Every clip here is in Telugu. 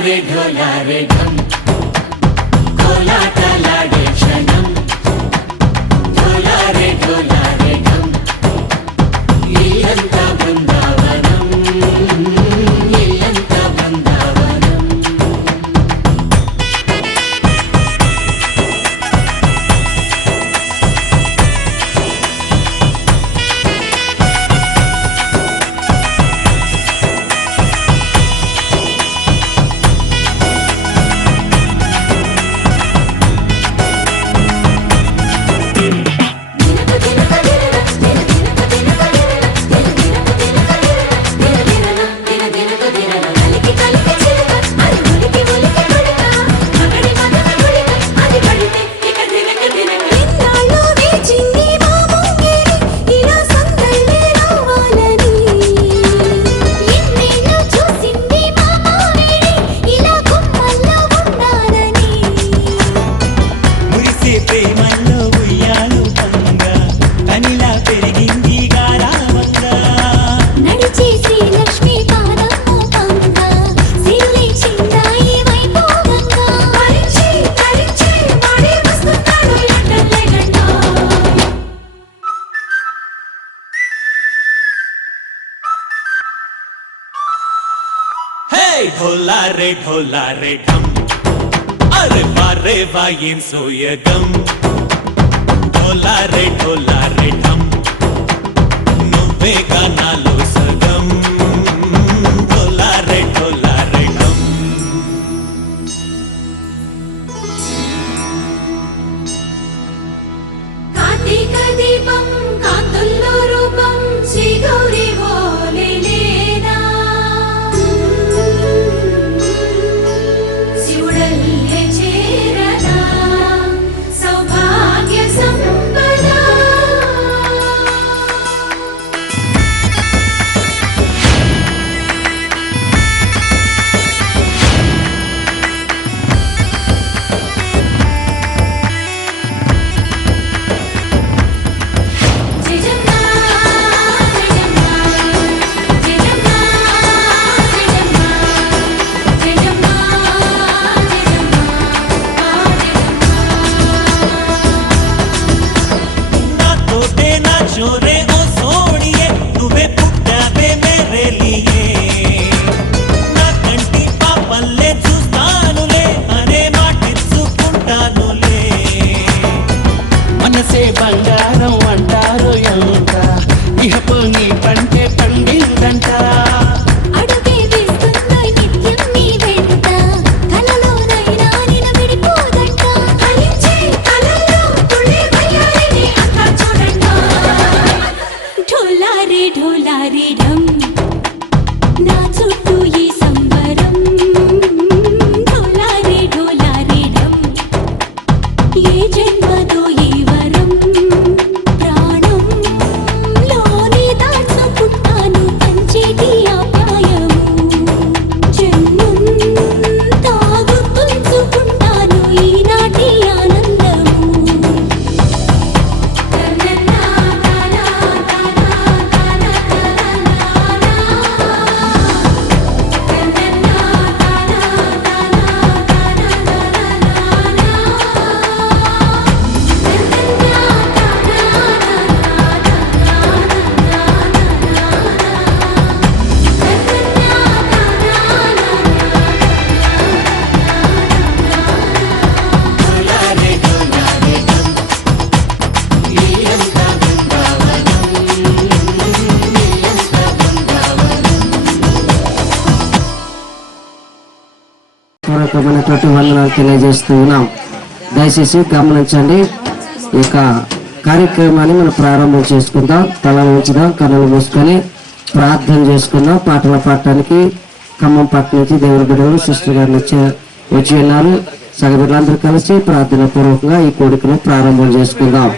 ढोलारे ढोलारे ढम कोलाटलाडे क्षणम ढोलारे ढोलारे ढम इल्लंता बृंदावनम इल्लंता बृंदावनम ढोलारे ढोलारे ढम अरे वारे वायें सोयगम ढोलारे ढोलारे ढम नुव्वे गानालो सगम ढोलारे ढोलारे ढम कार्तिक दीपम कांतुल्लो रूपम श्री गौरी वोलेलेना బంగారం అంటారు ఎంత ఇహపు నీ పంటే పండిందంట అడుగే వేస్తున్న నిత్యం నీ వెంట కలలోనైనా నిన్ను విడిపోదంట హరించే కలలో తుళ్ళే వయ్యారిని అంతా చూడంట ఢోలారే ఢోలారే ఢమ్ నా చుట్టూ ఈ సంబరం ఢోలారే ఢోలారే ఢమ్ ఏ జన్మదో ఈ వరం వందనాలు తెలియజేస్తూ ఉన్నాం. దయచేసి గమనించండి. ఈ కార్యక్రమాన్ని మనం ప్రారంభం చేసుకుందాం. తలను ఉంచుదాం, కన్నులు మూసుకొని ప్రార్థన చేసుకుందాం. పాటల పాడటానికి ఖమ్మం పట్ల నుంచి దేవుడి బిడ్డలు సిస్టర్ గారు వచ్చి ఉన్నారు. సగబిడ్డలందరూ కలిసి ప్రార్థన పూర్వకంగా ఈ కోరికను ప్రారంభం చేసుకుందాం.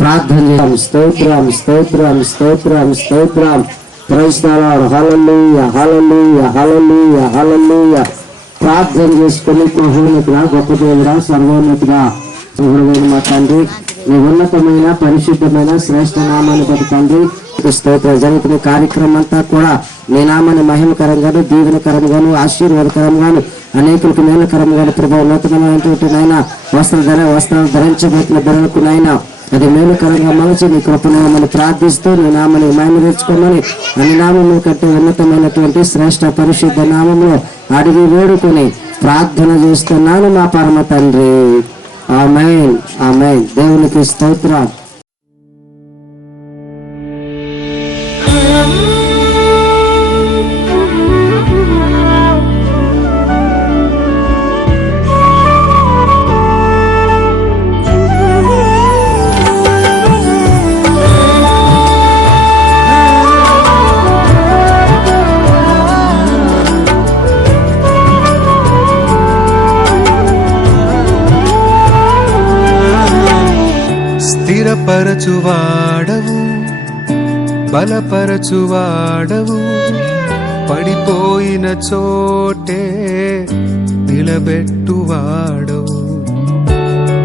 ప్రార్థన చేద్దాం. స్తోత్రం స్తోత్రం స్తోత్రం స్తోత్రం. Praise the lord. Hallelujah hallelujah hallelujah hallelujah. ప్రార్థన చేసుకుని మహోన్నతుడా, గొప్ప దేవుడా, సర్వోన్నతుడా, మా తండ్రి, నీ ఉన్నతమైన పరిశుద్ధమైన శ్రేష్ఠ నామాన్ని బట్టి తండ్రి స్తోత్రం. జరుగుతున్న కార్యక్రమం అంతా కూడా నీ నామాన్ని మహిమకరంగాను, దీవెనకరంగాను, ఆశీర్వాదకరంగాను అనేకులకు మేలుకరంగా ప్రభావ నూతనమైనటువంటి నాయన వస్త్రాలు ధరించబోతున్న బిడ్డలకు నాయన అది మేలుకరంగా మలచి నీ కృపణమని ప్రార్థిస్తూ నీ నామని మహిమ తెచ్చుకోమని అన్ని నామముల కంటే ఉన్నతమైనటువంటి శ్రేష్ఠ పరిశుద్ధ నామంలో అడిగి వేడుకొని ప్రార్థన చేస్తున్నాను మా పరమ తండ్రి. ఆమేన్ ఆమేన్. దేవునికి స్తోత్రం. స్థిరపరచువాడవు, బలపరచువాడవు, పడిపోయిన చోటే నిలబెట్టువాడవు,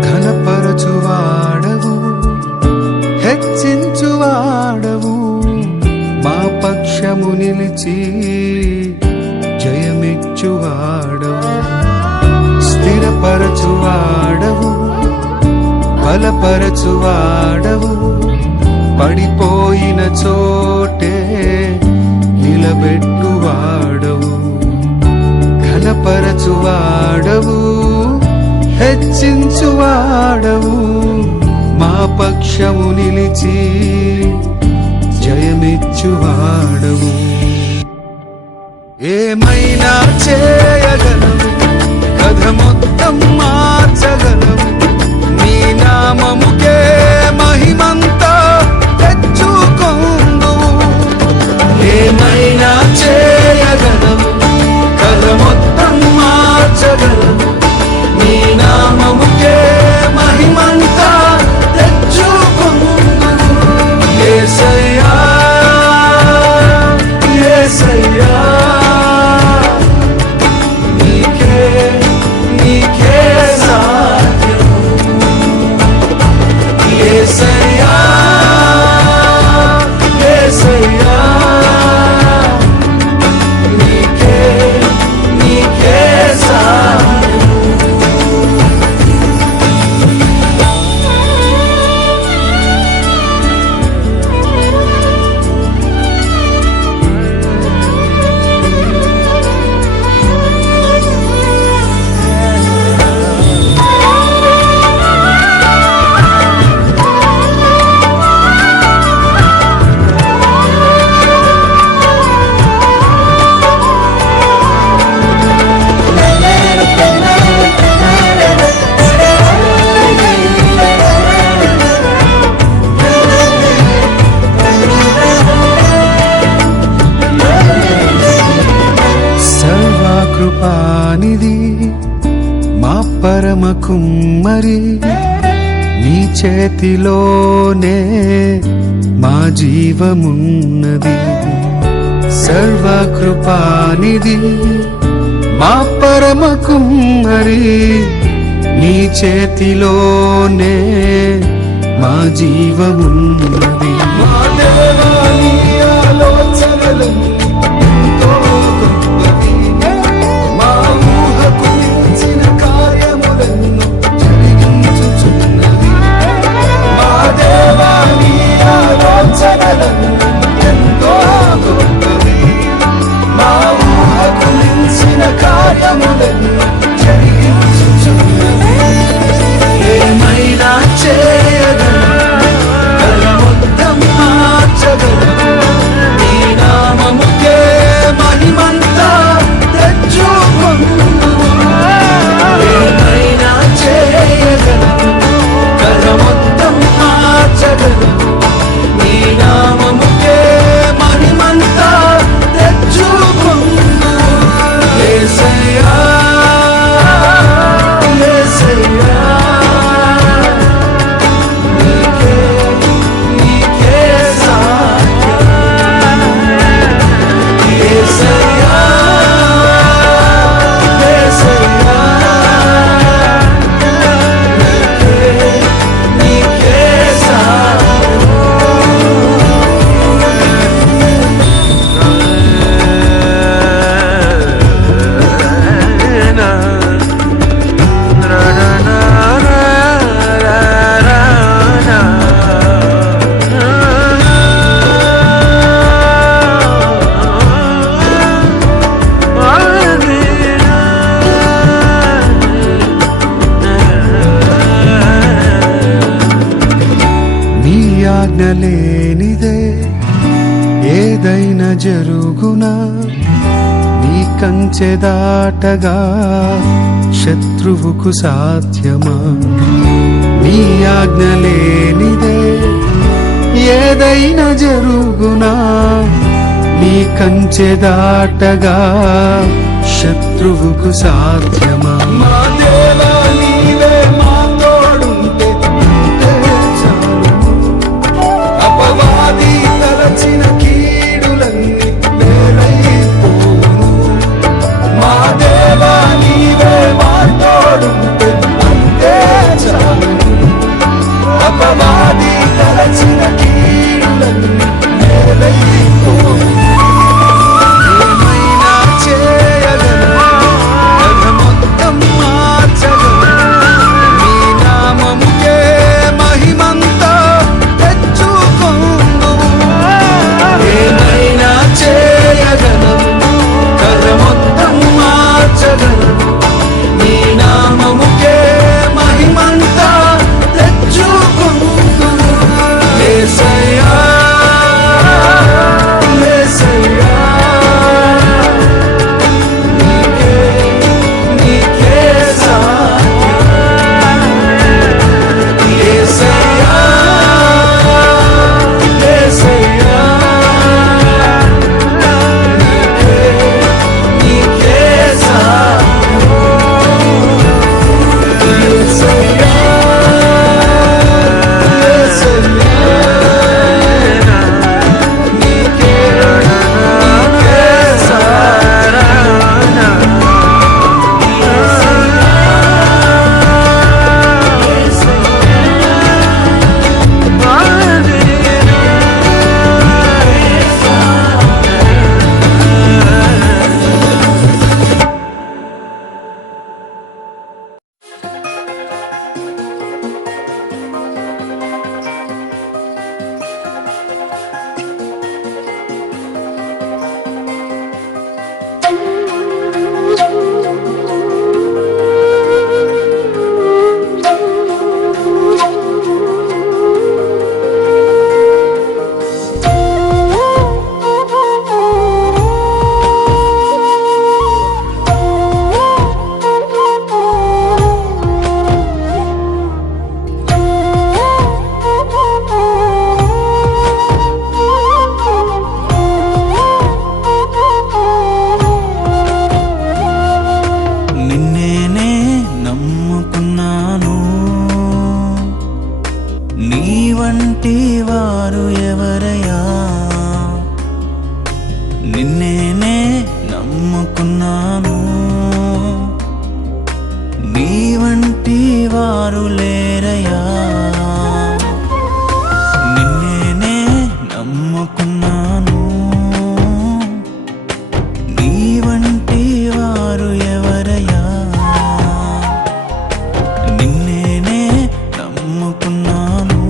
ఘనపరచువాడవు, హెచ్చించువాడవు, మా పక్షము నిలిచి జయమిచ్చువాడవు. స్థిరపరచువాడవు, బలపరచువాడవు, పడిపోయిన చోటే నిలబెట్టువాడవు, ఘనపరచువాడవు, హెచ్చించువాడవు, మా పక్షము నిలిచి జయమిచ్చువాడవు. ఏమైనా చేయగలవు, కథ మొత్తం మార్చగలవు, నీ నామముకే మహిమంతా తెచ్చుకొందువు. ఏమైనా చేయగలవు, కథ మొత్తం మార్చగలవు, నీ నామముకే మహిమంతా తెచ్చుకొందువు. యేసయ్యా యేసయ్యా, నీకే నీకే యేసయ్యా యేసయ్యా, నీకే నీకే కృపానిధి మా పరమ కుమ్మరి, నీ చేతిలోనే మా జీవమున్నది. సర్వకృపానిధి మా పరమ కుమ్మరి, నీ చేతిలోనే మా జీవమున్నది. మా దేవా నీ ఆలోచనలు ఏమైనా చేయగలవు, కథ మొత్తం మార్చగలవు, లేనిదే ఏదైనా జరుగునా, నీ కంచె దాటగా శత్రువుకు సాధ్యమా? నీ ఆజ్ఞ లేనిదే ఏదైనా జరుగునా, నీ కంచె దాటగా శత్రువుకు సాధ్యమా? మా దేవా నీవే మా తోడుంటే అంతే చాలును. అపవాది తలచిన కీడులన్నీ వేలైపోవును. మా దేవా నీవే మా తోడుంటే అంతే చాలును. అపవాది తలచిన కీడులన్నీ వేలైపోవును. ఏమైనా చేయగలను, కథ మొత్తం మార్చగలను. నీ నామముకే మహిమంతా తెచ్చుకొందువు. ఏమైనా చేయగలను, కథ మొత్తం మార్చగలను. నీ నామముకే మహిమంతా తెచ్చుకొందువు. యేసయ్యా, యేసయ్యా, నీకే నీకే సాధ్యం. యేసయ్యా, యేసయ్యా, నీకే నీకే సాధ్యం. యేసయ్యా, నిన్నేనే నమ్ముకున్నాను, నీ వంటి వారు ఎవరయ్యా? నిన్నేనే నమ్ముకున్నాను, నీ వంటి వారు లేరయ్యా. నిన్నేనే నమ్ముకున్నాను, నీ వంటి వారు ఎవరయ్యా? నిన్నేనే నమ్ముకున్నాను,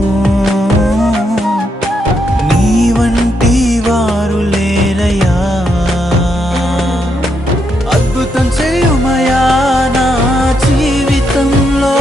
నీ వంటి వారు లేరయ్యా. అద్భుతం చేయుమయా నా జీవితంలో,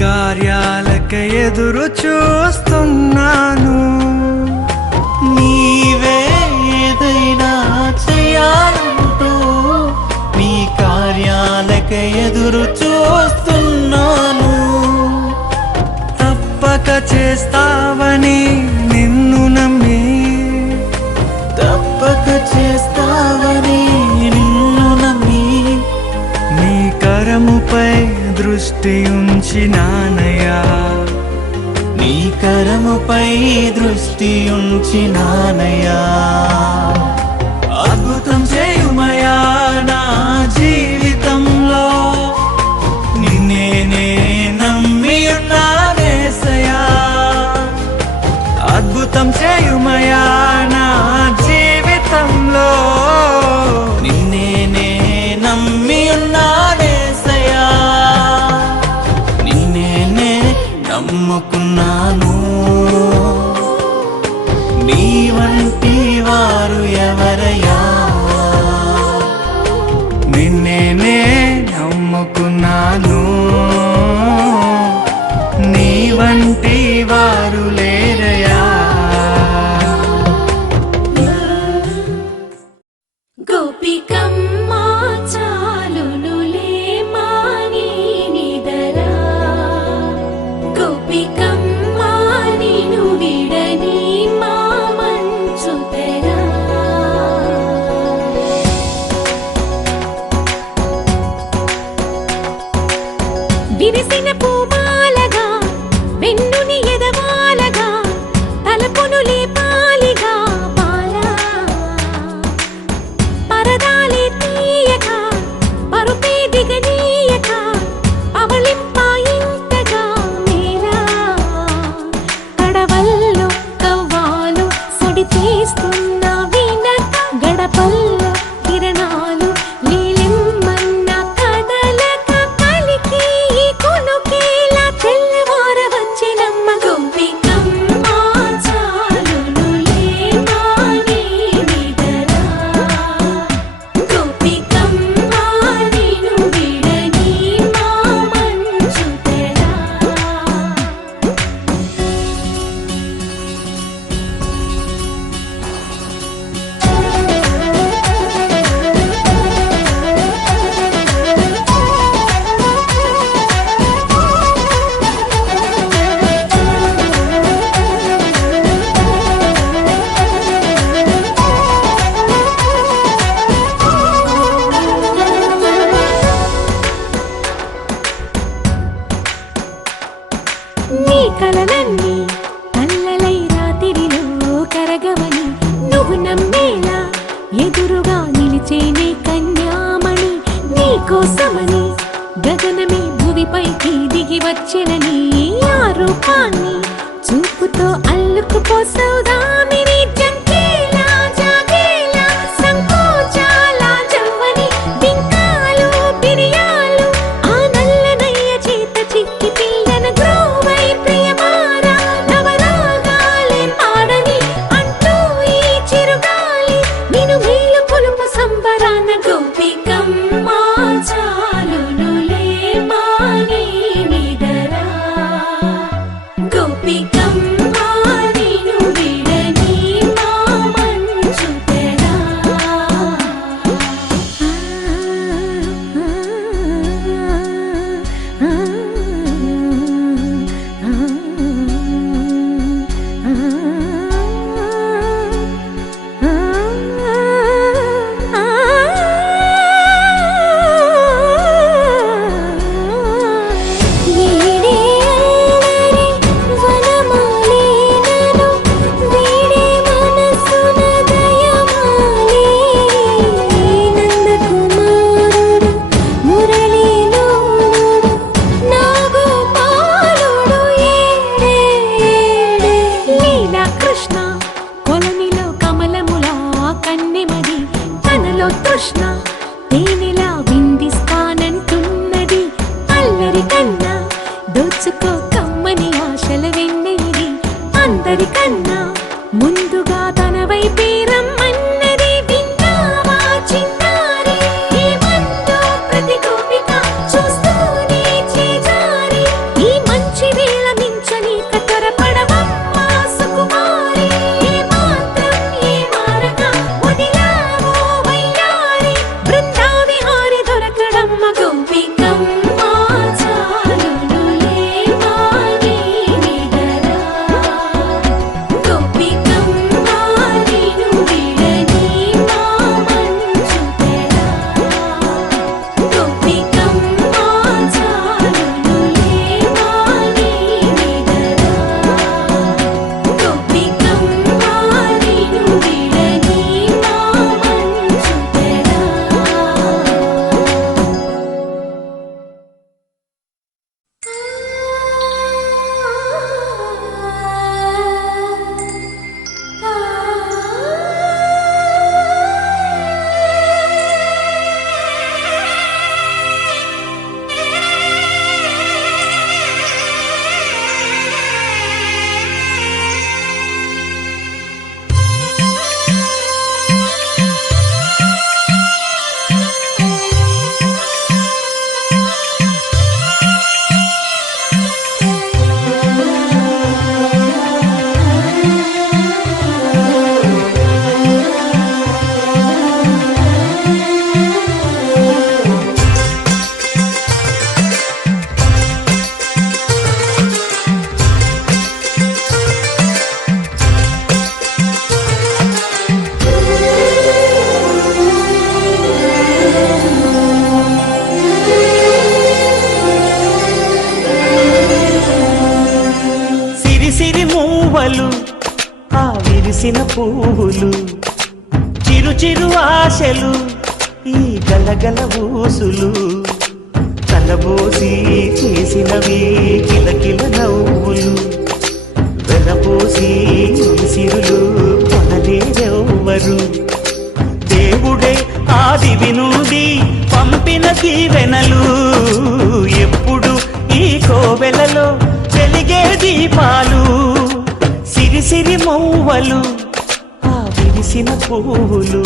కార్యాలకై ఎదురు చూస్తున్నాను. నీవే ఏదైనా చేయాలంటూ నీ కార్యాలకై ఎదురు చూస్తున్నాను. తప్పక చేస్తావని నిన్ను నమ్మి, తప్పక చేస్తావని నిన్ను నమ్మి నీ కరముపై దృష్టి ఉంచినానయ్యా, నీ కరముపై దృష్టి ఉంచినానయ్యా. అద్భుతం చేయుమయా నా జీవితంలో, నిన్నే నమ్మి ఉన్నానేసయ్యా. అద్భుతం చేయుమయా నా జీవితంలో, నిన్నే నమ్మి ఉన్నానేసయ్యా. నిన్నే నమ్ముకున్నాను. నీ వంటి వారు ఎవరయ్యా? నిన్నే నమ్ముకున్నాను. నీ వంటి వారు లేరయ్యా. గోపికమ్మ చాలునులే మాని నిదరా, గోపికమ్మ నిను విడని మా మంచు తెరా. విరిసిన పూమాలగా వెన్నుని ఎదవాలగా తలపును లేపాలిగా పాలా, పరదాలే తీయక పరుపే దిగనీయక పవళింపాయింతగా మేరా. కడవల్లో కవ్వాలు సడి తీస్తున్న వినక, గడపల్లో కిరణాలు నీలిమ్మన్న కదలక కలికి కొనుకేలా తెల్లవార వచ్చినమ్మ. గోపికమ్మ చాలునులే మాని నిదరా, గోపికమ్మ నిను విడని మా మంచు తెరా. నీ కలలన్నీ కల్లలై రాత్రిలో కరగవని నువ్వు నమ్మేలా ఎదురుగా నిలిచేనే కన్యామణి. నీ కోసమని గగనమే భువిపైకి దిగి వచ్చెనని ఆ రూపాన్ని చూపుతో అల్లుకుపోసౌదామిని. జంకేలా జాగేలా సంకోచాల జవ్వని బింకాలు బిరియాలు ఆ నల్లనయ్య చేత చిక్కి పిల్లన గ్రోవై ప్రియమారా. నవరాగాలే పాడని అంటూ ఈ చిరుగాలి నిను మేలు కొలుపు సంబరాన. గోపికమ్మ చాలునులే మాని నిదరా, గోపికమ్మ నిను విడని మా మంచు తెరా. తృష్ణ తేనెలా విందిస్తానంటున్నది. అల్లరి కన్నా దోచుకో కమ్మని ఆశల వెన్నెయిది. అందరికన్నా ముందుగా తన వైపే రమ్మన్నది. విన్నావా చిన్నారి ఏమందో ప్రతి గోపిక చూస్తూనే చేజారి. ఈ విరిసిన పువ్వులు, చిరు చిరు ఆశలు, ఈ గలగల ఊసులు, కలబోసి చేసినవి కిలకిల నవ్వులు, వెనపోసి సిరులు కొనలేరెవ్వరు. దేవుడే ఆదివి నుండి పంపిన దీవెనలు, ఎప్పుడు ఈ కోవెలలో వెలిగే దీపాలు, సిరి సిరి మౌవలు, ఆ విరిసిన పువ్వులు,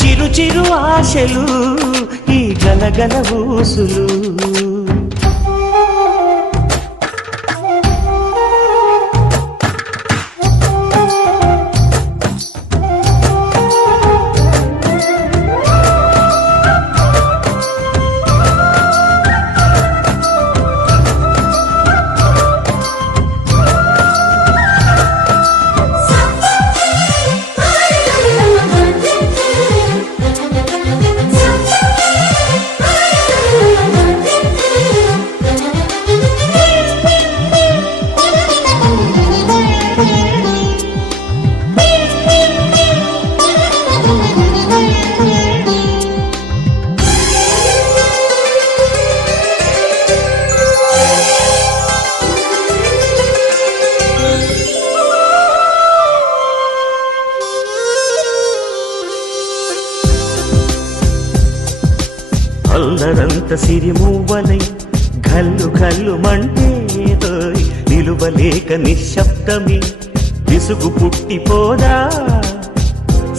చిరు చిరు ఆశలు, ఈ గలగల ఊసులు. అల్లరంత సిరిమువ్వలై గల్లు గల్లు మంటేదోయ్, నిలువలేక నిశ్శబ్దమి విసుగు పుట్టిపోదా,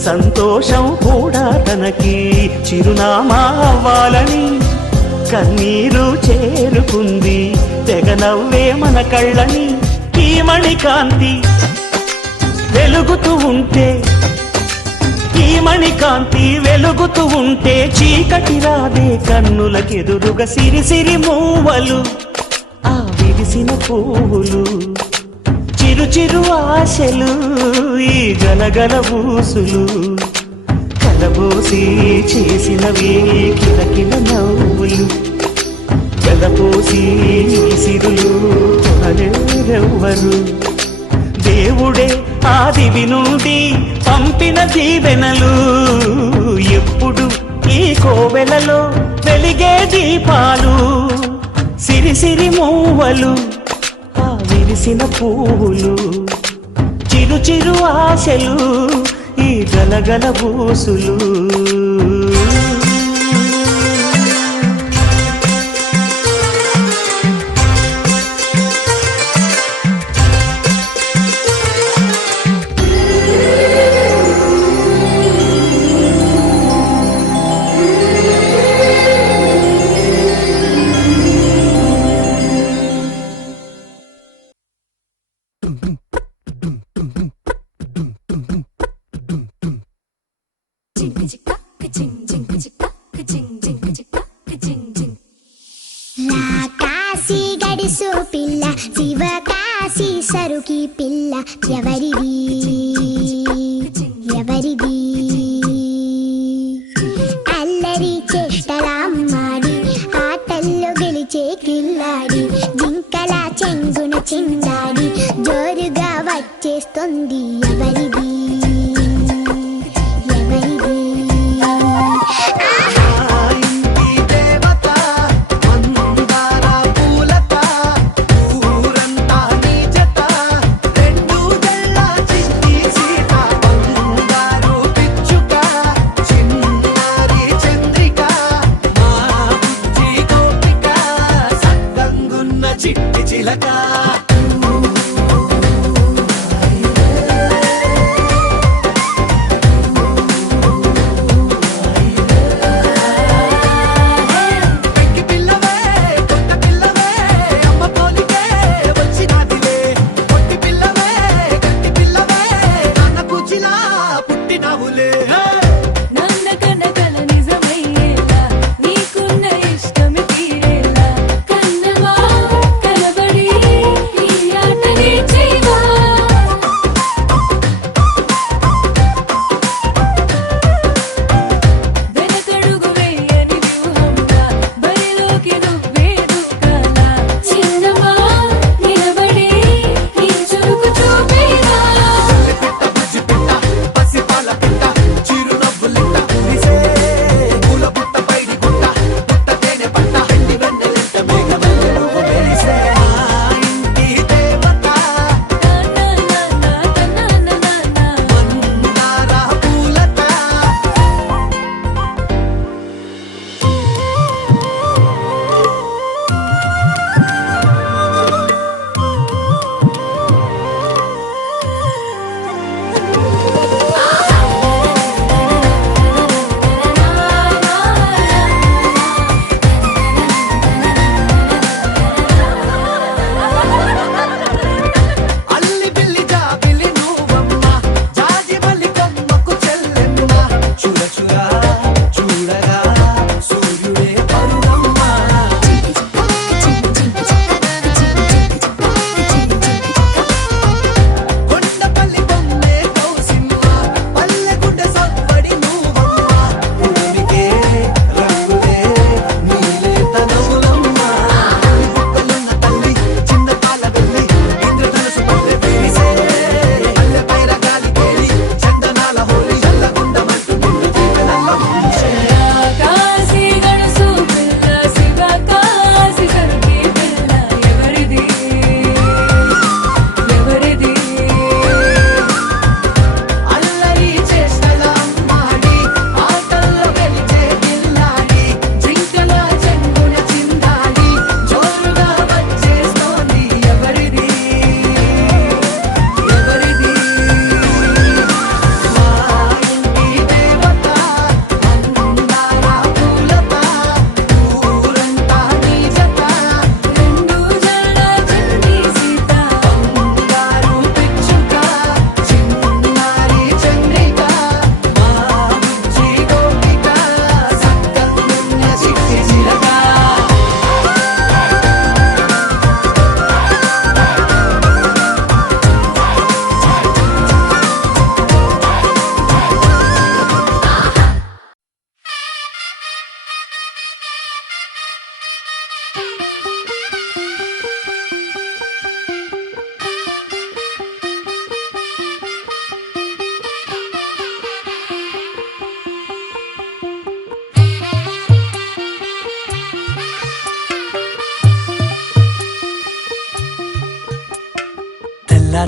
సంతోషం కూడా తనకి చిరునామా అవ్వాలని కన్నీరు చేరుకుంది, తెగ నవ్వే మన కళ్ళని. ఈ మణికాంతి వెలుగుతూ ఉంటే, ఈ మణికాంతి వెలుగుతూ ఉంటే చీకటి రాదే కన్నులకెదురుగా. సిరి సిరి మూవలు, ఆ విరిసిన పువ్వులు, చిరు చిరు ఆశలు, ఈ గలగల ఊసులు, కలబోసి చేసినవి కిలకిల నవ్వులు, వెలపోసి సిరులు కొనలేరెవ్వరు. దేవుడే ఆదివి నుండి పంపిన దీవెనలు, ఎప్పుడు ఈ కోవెలలో వెలిగే దీపాలు, సిరి సిరి మూవలు, ఆ విరిసిన పువ్వులు, చిరు చిరు ఆశలు, ఈ గలగల ఊసులు. కాశీ గడిసు పిల్ల, శివ కాశీ సరుకి పిల్ల, ఎవరిది ఎవరిది? అల్లరి చేష్టలామ్మాడి, ఆటల్లో గెలిచే కిల్లాడి, జింకల చెంగున చిందాడి, జోరుగా వచ్చేస్తుంది ఎవరిది ఎవరిది?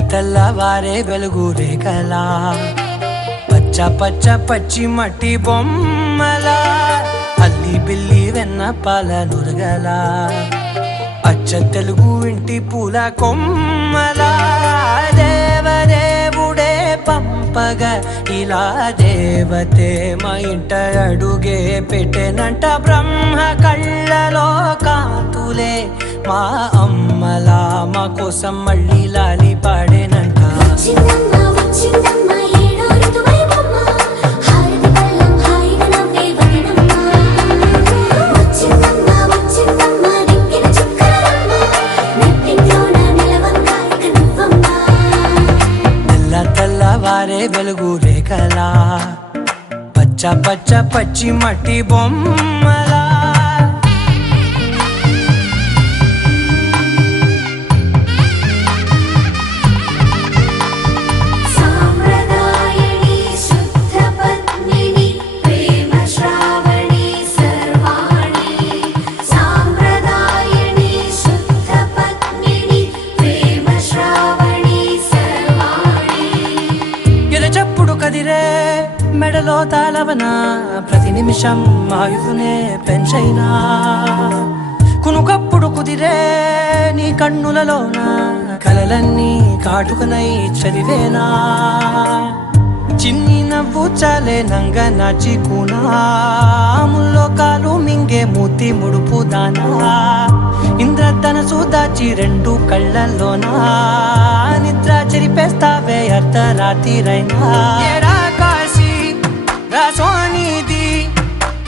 తెల్లవారే వెలుగు రేఖలా పచ్చ పచ్చ పచ్చి మట్టి బొమ్మలా అల్లి బిల్లి వెన్న పాల నురగలా అచ్చ తెలుగు ఇంటి పూల కొమ్మలా దేవదేవుడే పంపగా ఇలా దేవతే మా ఇంట అడుగే పెట్టెనంట బ్రహ్మ కళ్ళలో కాంతులే మా అమ్మలా మా కోసం మళ్ళీ లాలి పాడేనంట వచ్చిందమ్మ వచ్చిందమ్మ ఏడో ఋతువైవమ్మ హారతి పళ్ళం హాయిగా నవ్వే వదనమ్మ వచ్చిందమ్మ వచ్చిందమ్మ దిక్కిన చుక్కలమ్మ నెట్టింట్లోన నిలవంగా ఇక నువ్వమ్మ తెల్లవారే వెలుగు రేఖలా పచ్చ పచ్చ పచ్చి మట్టి బొమ్మలా సాంప్రదాయని శుద్ధ పద్మిని ప్రేమ శ్రావణి సర్వాణి సాంప్రదాయని శుద్ధ పద్మిని ప్రేమ శ్రావణి సర్వాణి ఎరచప్పుడు కదిరే మెడలో తాళవన ప్రతి నిమిషం ఆయువునే పెంచైనా కునుకప్పుడు కుదిరే నీ కన్నులలోన కలలన్నీ కాటుకనై చదివేనా చిన్ని నవ్వు చాలే నంగ నాచి కూనాముల్లో కాలు మింగే మూతి ముడుపు దానా ఇంద్రధనసు దాచి రెండు కళ్ళల్లోనా నిద్ర చెరిపేస్తావే అర్ధరాత్రిరైనా ఏడా కాశీ రాసోనిది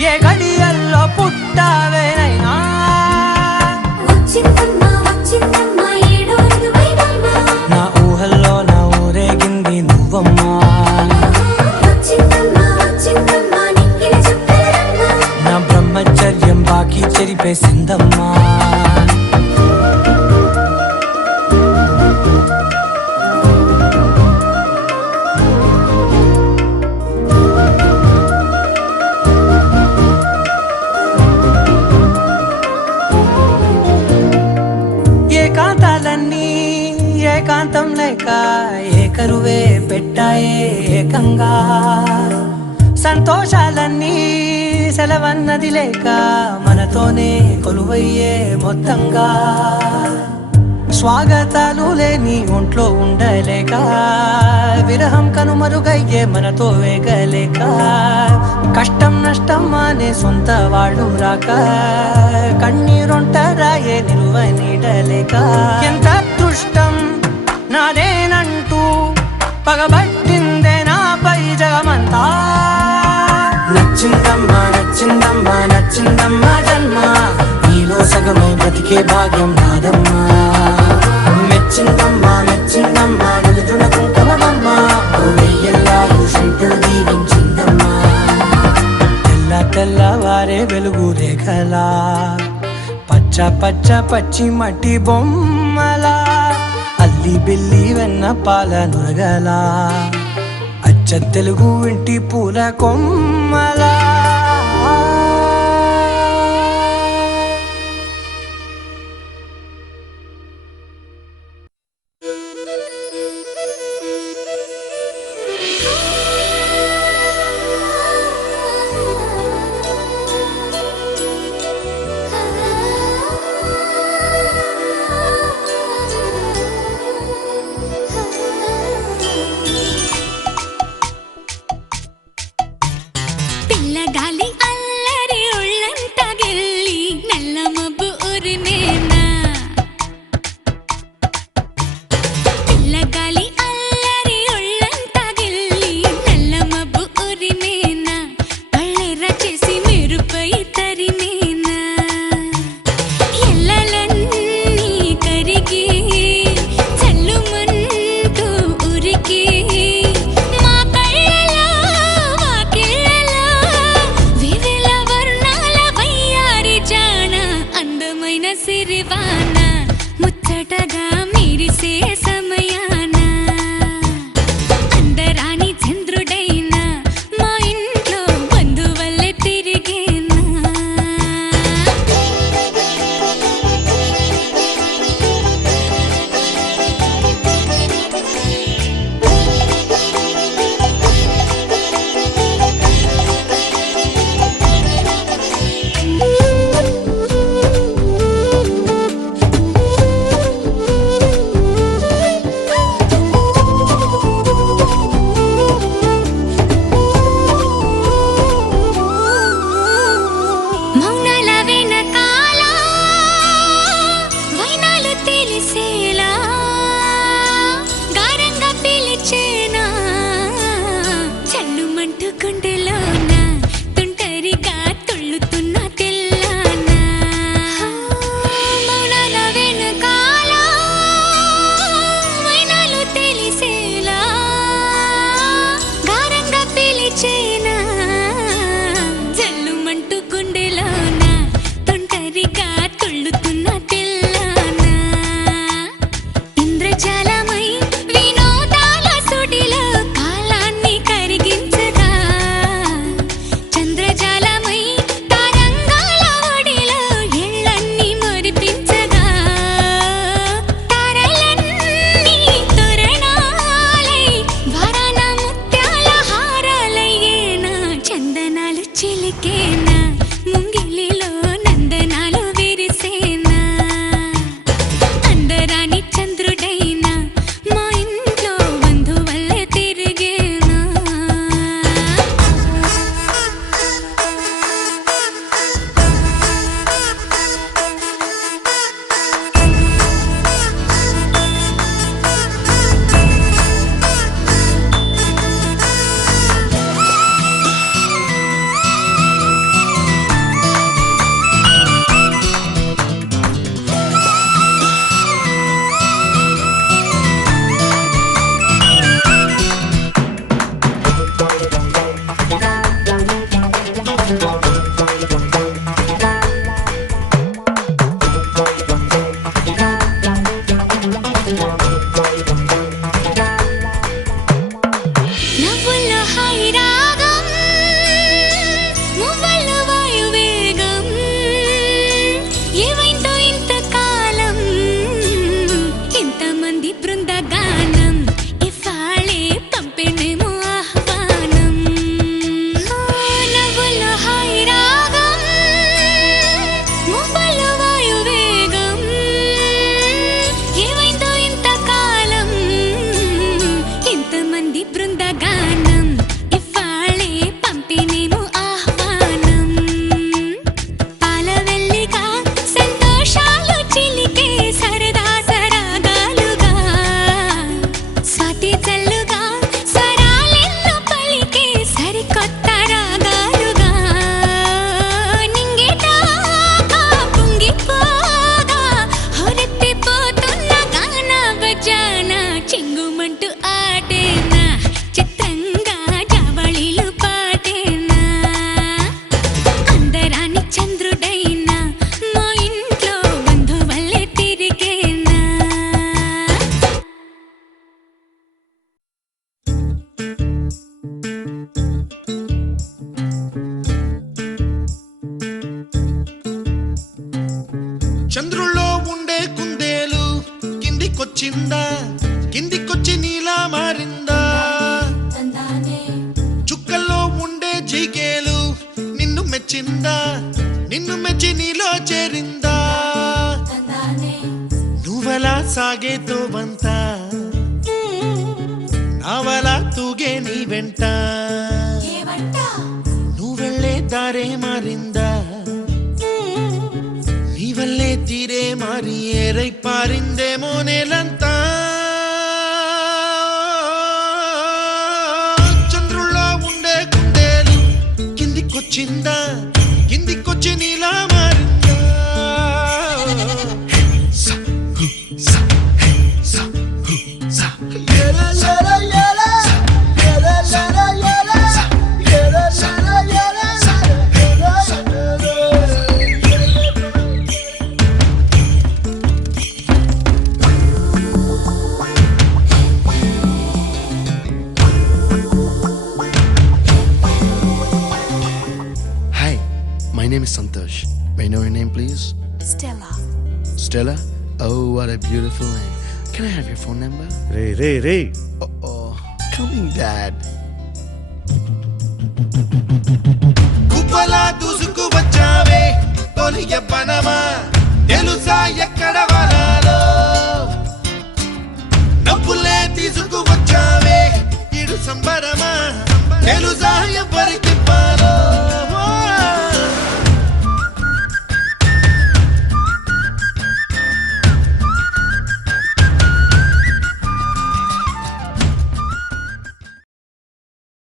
ఏ గడియల్లో పుట్టావేనైనా వచ్చిందమ్మ వచ్చిందమ్మ ఏడో ఋతువైవమ్మ నా ఊహల్లో నా ఊరేగింది నువ్వమ్మా వచ్చిందమ్మ వచ్చిందమ్మ నిక్కిన చుక్కలమ్మ నా బ్రహ్మచర్యం బాకీ చెరిపేసిందమ్మా ఏకాంతాలన్నీ ఏకాంతం లేక ఏకరువే పెట్టాయే ఏకంగా సంతోషాలన్నీ సెలవన్నది లేక మనతోనే కొలువయ్యే మొత్తంగా స్వాగతాలు లేని ఒంట్లో ఉండలేక విరహం కనుమరుగయ్యే మనతో వేగలేక కష్టం నష్టం అనే సొంత వాడు రాక కన్నీరొంటరాయే నిలువ నీడలేక ఎంత అదృష్టం నాదేనంటూ పగబట్టిందే నాపై జగమంతా నచ్చిందమ్మా నచ్చిందమ్మా నచ్చిందమ్మా జన్మ నీలో సగమై బ్రతికే భాగ్యం నాదమ్మా మెచ్చిందమ్మా మెచ్చిందమ్మా నిలుతున్న కుంకుమమ్మా వెయ్యల్లాలు శంకరు దీవించిందమ్మా తెల్లవారే వెలుగు రేఖలా పచ్చ పచ్చ పచ్చి మట్టి బొమ్మలా అల్లి బిల్లి వెన్న పాల నురగలా అచ్చ తెలుగు ఇంటి పూల కొమ్మలా పిల్లగాలి అల్లరి ఒళ్ళంతా గిల్లి నల్ల మబ్బు ఉరిమేనా పిల్లగాలి అల్లరి ఒళ్ళంతా గిల్లి నల్ల మబ్బు ఉరిమేనా కళ్ళెర్ర చేసి మెరుపై తరిమేనా ఎల్లలన్నీ కరిగి చల్లుమంటూ ఉరికి మా కళ్ళలో వాకిళ్ళలో వివిధ వర్ణాల వయ్యారి జాణ అందమైన సిరివాన ముచ్చటగా మెరిసే సమయాన అందరాని చంద్రుడైనా మా ఇంట్లో బంధువల్లే తిరిగేనా ఉండే కుందేలు కిందికొచ్చిందా, కిందికొచ్చి నీలా మారిందా? చుక్కల్లో ఉండే జీకేలు నిన్ను మెచ్చిందా, నిన్ను మెచ్చి నీలో చేరిందా? నువ్వలా సాగేతో వంత, నావలా తూగే నీ వెంట, నువ్వెళ్ళే దారే మారిందా, నీ వల్లే తీరే మారి ఏరై పారిందేమో నేలంతా. చంద్రుల్లో ఉండే కుందేలు కిందికొచ్చిందా, కిందికొచ్చి నీలా మారిందా? Hi, my name is Santosh. May I know your name, please? Stella. Stella? Oh, what a beautiful name. Can I have your phone number? Ray Oh, coming, Dad. కుప్పలా దూసుకు వచ్చావే తొలి యవ్వనమా, తెలుసా ఎక్కడ వనాలో? నవ్వులే తీసుకు వచ్చావే ఇడు సంబరమా, తెలుసా ఎవరికి